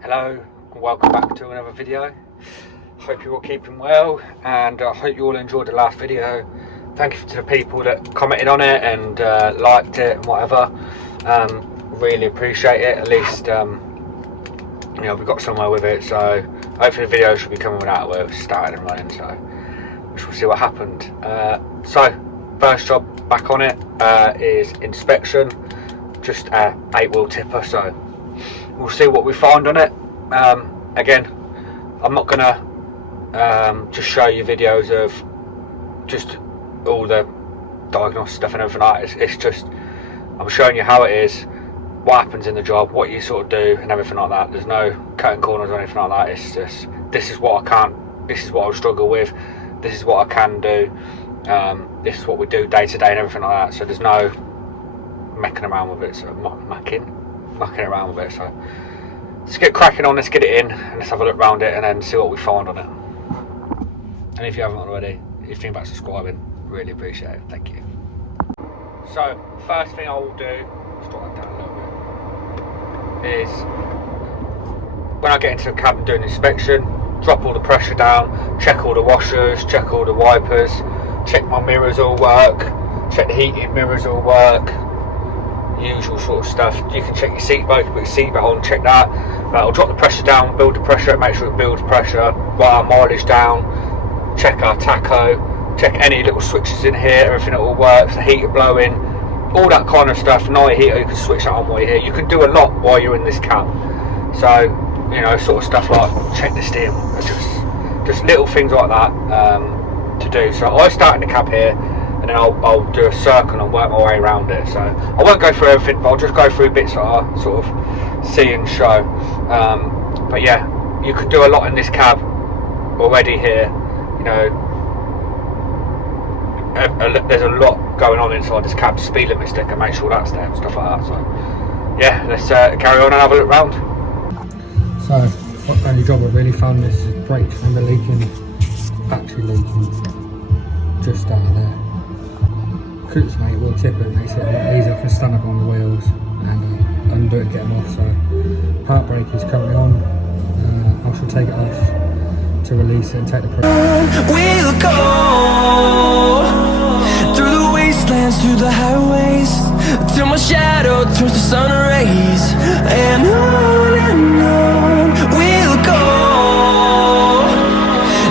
Hello and welcome back to another video. Hope you're all keeping well, and I hope you all enjoyed the last video. Thank you to the people that commented on it and liked it and whatever. Really appreciate it. At least you know, we got somewhere with it, so hopefully the video should be coming without where it started and running, so we shall see what happened. So first job back on it is inspection, just a 8-wheel tipper, so we'll see what we find on it. Again, I'm not gonna just show you videos of just all the diagnostic stuff and everything like that. It's just I'm showing you how it is, what happens in the job, what you sort of do and everything like that. There's no cutting corners or anything like that. It's just this is what I can't, this is what I struggle with, this is what I can do, this is what we do day to day and everything like that. So there's no mucking around with it, so mucking around with it. So let's get cracking on, let's get it in and let's have a look around it and then see what we find on it. And if you haven't already, if you think about subscribing, really appreciate it, thank you. So first thing I will do, let's drop that down a little bit, is when I get into the cabin doing inspection, drop all the pressure down, check all the washers, check all the wipers, check my mirrors all work, check the heated mirrors all work, usual sort of stuff. You can check your seatbelt, put your seatbelt on, check that. I'll drop the pressure down, build the pressure, make sure it builds pressure, write our mileage down, check our tacho, check any little switches in here, everything that all works, the heater blowing, all that kind of stuff. Night heater, you can switch that on while you're here. You can do a lot while you're in this cab. So, you know, sort of stuff like check the steering, just little things like that to do. So I start in the cab here, and then I'll do a circle and work my way around it. So I won't go through everything, but I'll just go through bits that I sort of see and show. But yeah, you can do a lot in this cab already here. You know, there's a lot going on inside this cab. Speed limit sticker, make sure that's there and stuff like that. So yeah, let's carry on and have a look round. So the only job I really found is brake chamber leaking, battery leaking, just out of there. Coots mate will tip it, makes it a lot easier. I can stand up on the wheels and undo it and get them off. So part brake is currently on. I shall take it off to release it and take the pressure. We'll go through the wastelands, through the highways, till my shadow turns to sun rays, and on we'll go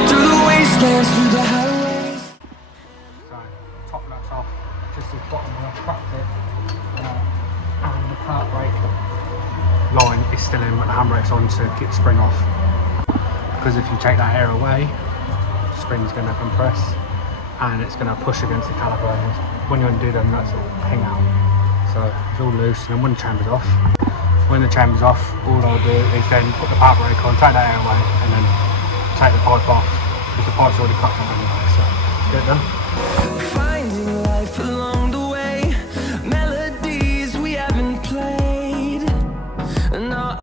through the wastelands, through the highways. So top nuts off, just the bottom where I've cracked it, and the part brake line is still in, but the handbrake's on to keep the spring off. Because if you take that air away, the spring's going to compress and it's going to push against the caliper, and when you undo them nuts, it'll ping out. So it's all loose, and then when the chamber's off, all I'll do is then put the part brake on, take that air away, and then take the pipe off, because the pipe's already cut from anyway. So let's get it done. Finding life along the way, melodies we haven't played. No.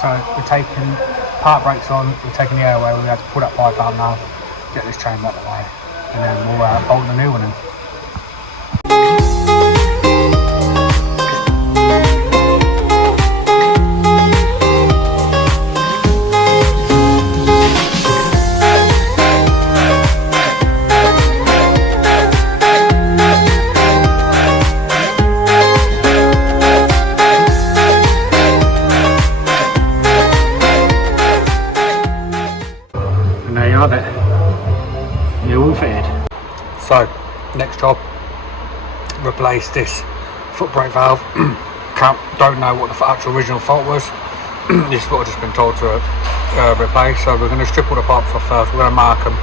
So we're taking part brakes on, we're taking the air away, we have to pull that pipe out now, get this chamber out of the way, and then we'll bolt the new one in. New one fitted. So next job, replace this foot brake valve. Don't know what the actual original fault was. This is what I've just been told to replace. So we're going to strip all the pipes off first, we're going to mark them,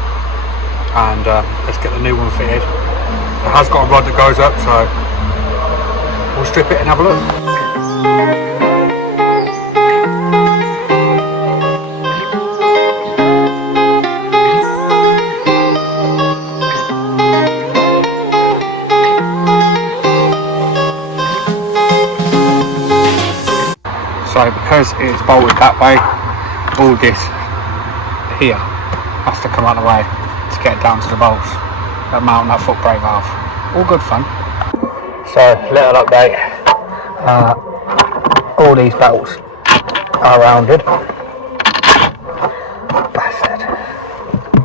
and let's get the new one fitted. It has got a rod that goes up, so we'll strip it and have a look. So because it's bolted that way, all this here has to come out of the way to get down to the bolts that mount that foot brake valve. All good fun. So little update, all these belts are rounded. Bastard.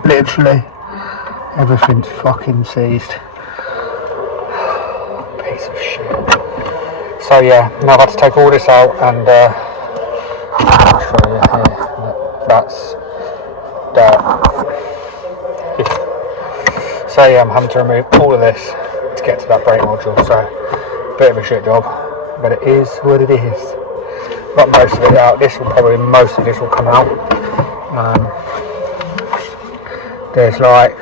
Literally everything's fucking seized. Piece of shit. So yeah, now I've had to take all this out and I'll show you here. That's dirt. So yeah, I'm having to remove all of this to get to that brake module. So bit of a shit job, but it is what it is. Got most of it out. Most of this will come out. There's like,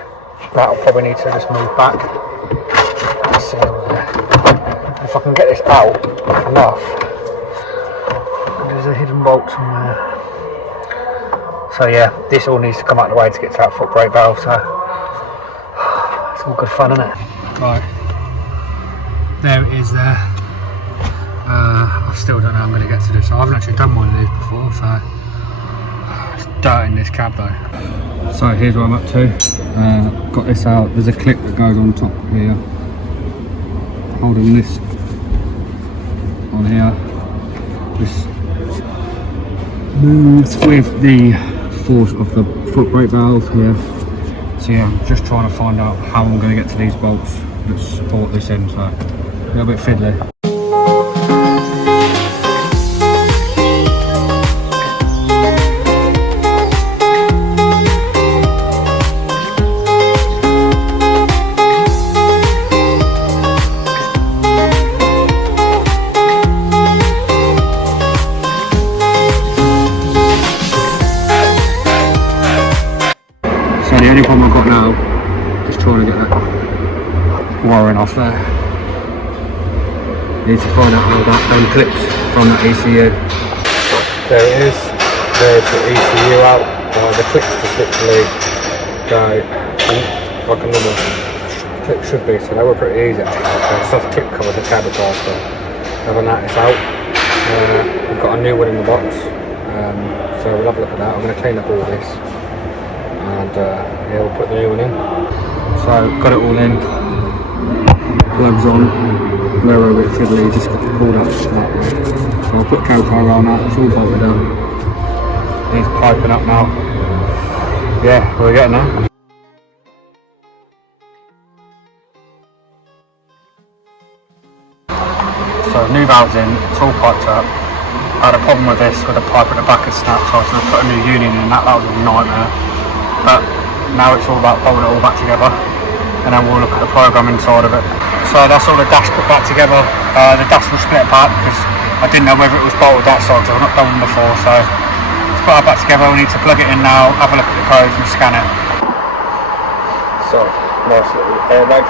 that'll probably need to just move back. Let's see over there. If I can get this out enough. There's a hidden bolt somewhere. So yeah, this all needs to come out of the way to get to that foot brake valve. So it's all good fun, isn't it? Right, there it is there. I still don't know how I'm going to get to this. I haven't actually done one of these before, so it's dirt in this cab though. So here's what I'm up to. Got this out. There's a clip that goes on top here, holding this on here. This moves with the force of the foot brake valve here. So yeah, I'm just trying to find out how I'm going to get to these bolts that support this in. So a little bit fiddly. The only problem I've got now is trying to get that wiring off there. Need to find out how that unclips from that ECU. There it is. There's the ECU out. The clips just literally go like a normal clip should be, so they were pretty easy actually. It's just tip cover the cabotage, but other than that it's out. We've got a new one in the box, so we'll have a look at that. I'm going to clean up all this. And yeah, we'll put the new one in. So got it all in, gloves on, they're a bit fiddly, just got pulled up that way. So I'll put cow tire on that, it's all bolted up. He's piping up now. Yeah, we're getting there. So new valve's in, it's all piped up. I had a problem with this, with the pipe at the back had snapped, so I was going to put a new union in, that was a nightmare. But now it's all about bolting it all back together, and then we'll look at the program inside of it. So that's all the dash put back together. The dash was split apart because I didn't know whether it was bolted that side, so I've not done one before. So let's put that back together. We need to plug it in now, have a look at the codes and scan it. So nice little airbag.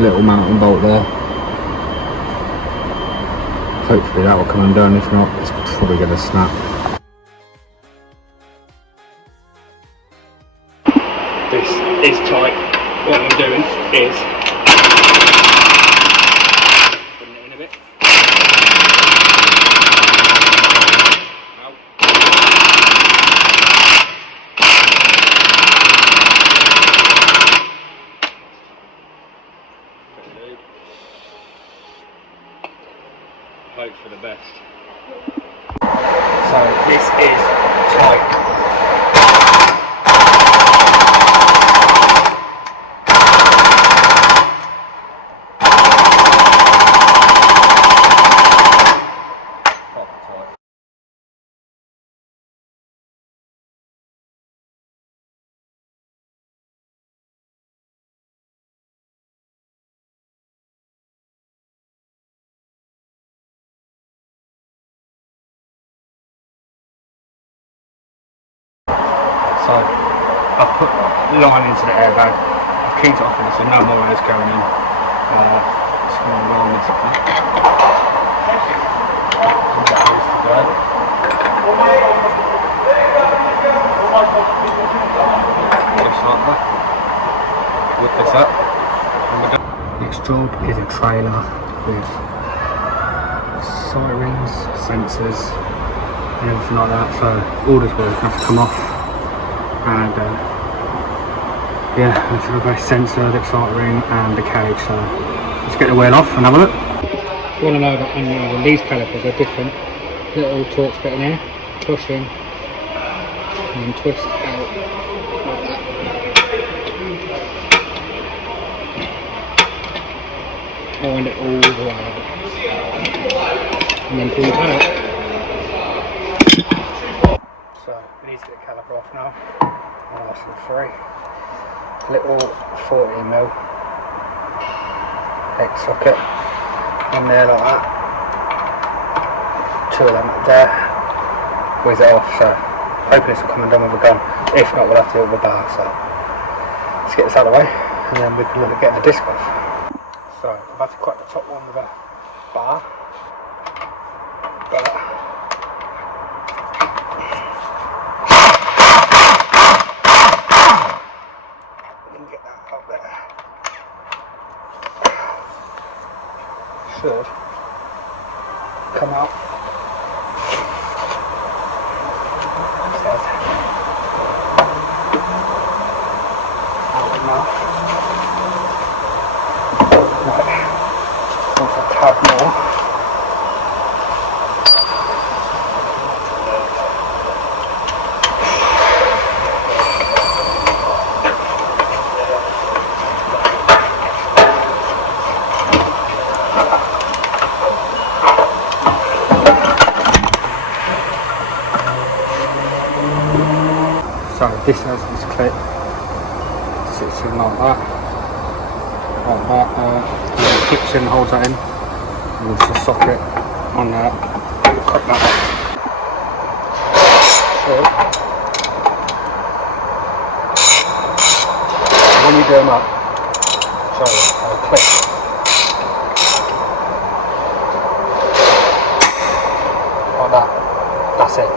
Little mountain bolt there. Hopefully that will come undone, if not it's probably going to snap. This is tight. What I'm doing is putting it in a bit. Hope for the best. So this is tight. So I've put the line into the airbag, I've kinked it off it so no more air's going in. Just going to roll this up there. whip this up. Next job is a trailer with sirens, sensors and everything like that, so all this work has to come off, and yeah, let's have a sensor, the siren and the cage, so let's get the wheel off and have a look. You want to know that when these calipers are different, little torque bit in here, push in and twist out like that. Wind it all the way out and then pull it out. So we need to get the caliper off now. Nice and free. Little 40mm hex socket in there like that. Two of them up there. Whiz it off, so hoping this will come undone with a gun. If not, we'll have to do it with a bar, so let's get this out of the way and then we can look at getting the disc off. So I'm about to crack the top one with a bar, but we can get that out there. Should come out. Out now. Tad more. So this has this clip, sits in like that, clips in, holds that in. And there's a socket on there. Cut that off. So when you do them up, I'll click. Like that. That's it.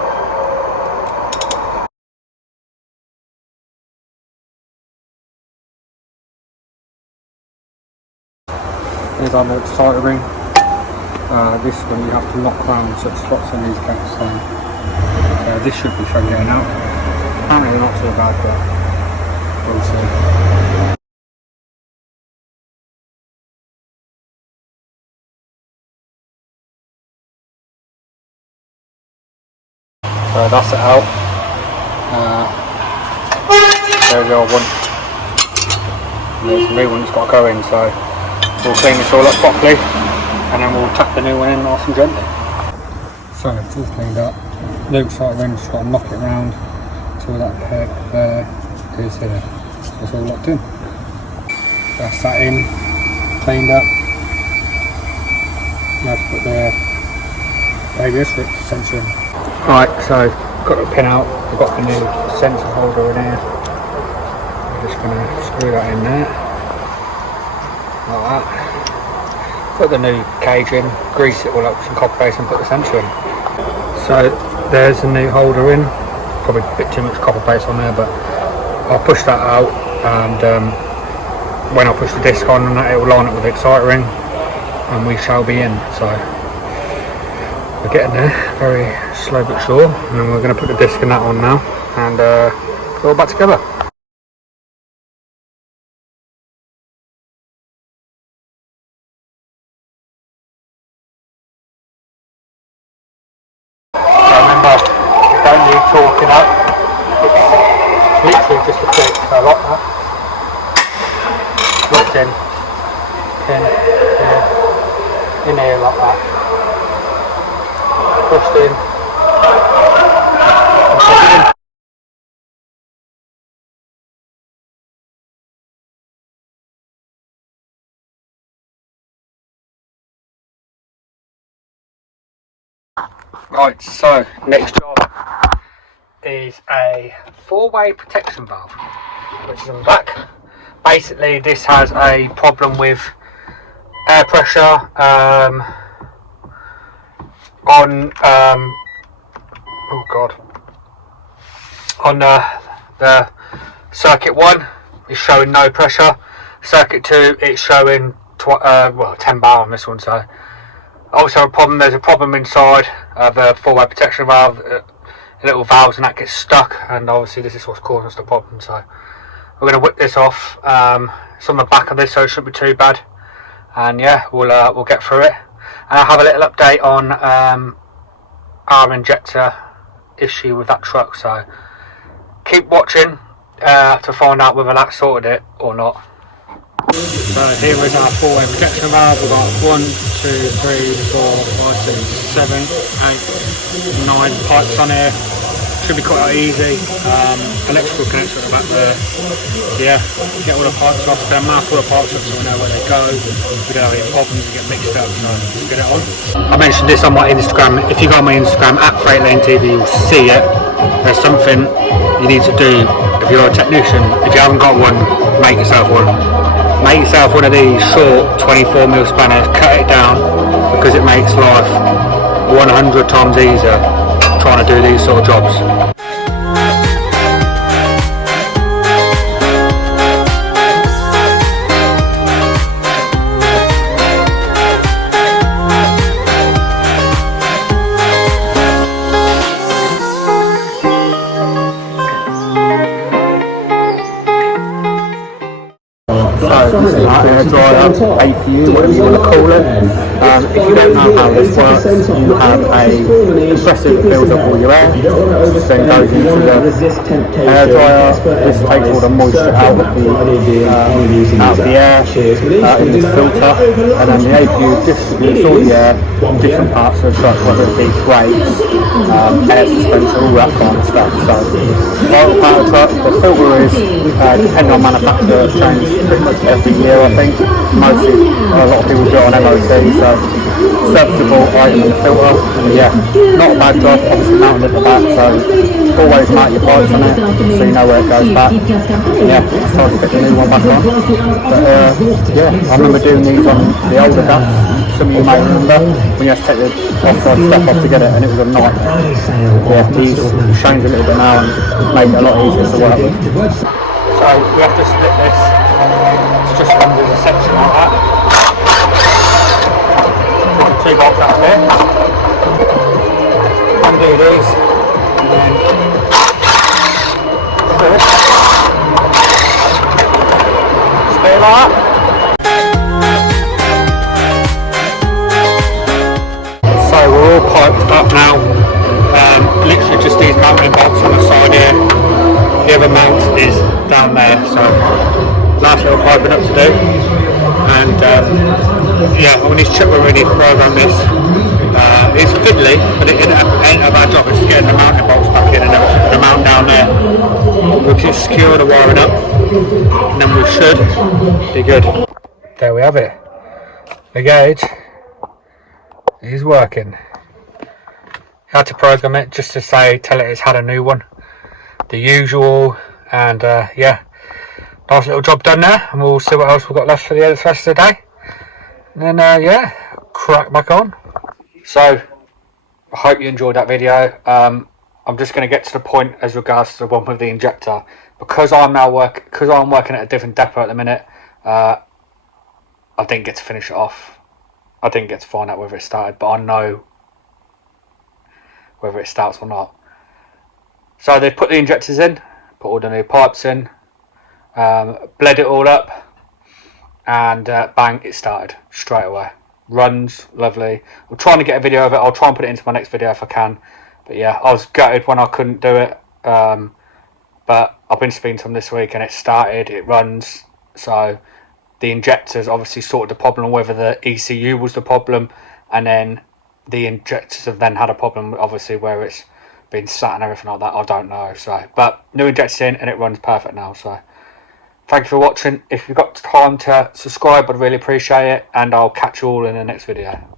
Here's our little sight ring. This one you have to lock round so it slots in these gaps, so this should be fun getting out. Apparently not too bad, but we'll see. So that's it out. There's the old one. And there's the new one that's got to go in, so we'll clean this all up properly and then we'll tap the new one in nice and gently. So it's all cleaned up. Luke's sight ring, just got to knock it round till that peg there is here. So it's all locked in. That's that in, cleaned up. Now to put the ABS sensor in. Right, so got the pin out, I've got the new sensor holder in here. I'm just going to screw that in there. Like that. Put the new cage in, grease it all up with some copper base and put the sensor in. So there's the new holder in, probably a bit too much copper base on there, but I'll push that out and when I push the disc on and it will line up with the exciter ring and we shall be in. So we're getting there, very slow but sure, and then we're going to put the disc in that on now and put it all back together. Don't need torquing up, it's literally just a click, so like that, locked in here like that, pushed in, and put it in. Right, so next job is a 4-way protection valve, which is on the back. Basically this has a problem with air pressure on on the circuit 1 is showing no pressure, Circuit 2, it's showing 10 bar on this one. So also a problem. There's a problem inside the four-way protection valve. Little valves and that gets stuck, and obviously this is what's causing us the problem. So we're going to whip this off. It's on the back of this, so it shouldn't be too bad. And yeah, we'll get through it. And I'll have a little update on our injector issue with that truck. So keep watching to find out whether that sorted it or not. So here is our four-way protection valve. We've got 1, 2, 3, 4, 5, 6, 7, 8, 9 pipes on here. Should be quite easy. Electrical connection at the back there. Yeah, get all the pipes off. Then mark all the pipes up so we know where they go. We don't have any problems that get mixed up, so let's get it on. I mentioned this on my Instagram. If you go on my Instagram at freightlanetv, you'll see it. There's something you need to do if you're a technician. If you haven't got one, make yourself one. Make yourself one of these short 24mm spanners, cut it down, because it makes life 100 times easier trying to do these sort of jobs. So this is our air dryer, APU, whatever you want to call it. If you don't know how this works, you have a compressor that fills up all your air, then goes into the air dryer. This takes all the moisture out of the air in this filter, and then the APU distributes all the air in different parts of the truck, whether it be brakes, air suspension, all that kind of stuff. So vital part of the truck, the filter is, depending on manufacturer, changed pretty much every year. I think mostly a lot of people do it on MOT, so serviceable item in the filter. And yeah, not a bad job, obviously mounted at the back, so always mount your pipes on it so you know where it goes back. And yeah, it's time to fit the new one back on. But yeah, I remember doing these on the older DAFs. Some of you may remember when you had to take the offside step off to get it, and it was a nightmare. Yeah, these changed a little bit now and made it a lot easier to work with. So we have to split this. It's just runs as a section like that. Put the two bolts out there. Undo these, and then split it like that. So we're all piped up now. Literally just these mounting bolts on the side here. The other mount is down there, so last little piping up to do. And yeah, we need to check whether we need to program this. It's fiddly, but it ain't a bad job. It's getting the mounting bolts back in and everything. The mount down there. We'll just secure the wiring up, and then we should be good. There we have it. The gauge is working. Had to program it just to tell it it's had a new one, the usual. And yeah, nice little job done there, and we'll see what else we've got left for the rest of the day, and then yeah, crack back on. So I hope you enjoyed that video. I'm just going to get to the point as regards to the one with the injector, because I'm working at a different depot at the minute. I didn't get to finish it off. I didn't get to find out whether it started, but I know whether it starts or not. So they put the injectors in, put all the new pipes in, bled it all up, and bang, it started straight away. Runs lovely. I'm trying to get a video of it. I'll try and put it into my next video if I can. But yeah, I was gutted when I couldn't do it. But I've been speaking to them this week, and it started, it runs. So the injectors obviously sorted the problem, whether the ECU was the problem, and then the injectors have then had a problem, obviously, where it's been sat and everything like that. I don't know. So, but new injectors in, and it runs perfect now. So thank you for watching. If you've got time to subscribe, I'd really appreciate it, and I'll catch you all in the next video.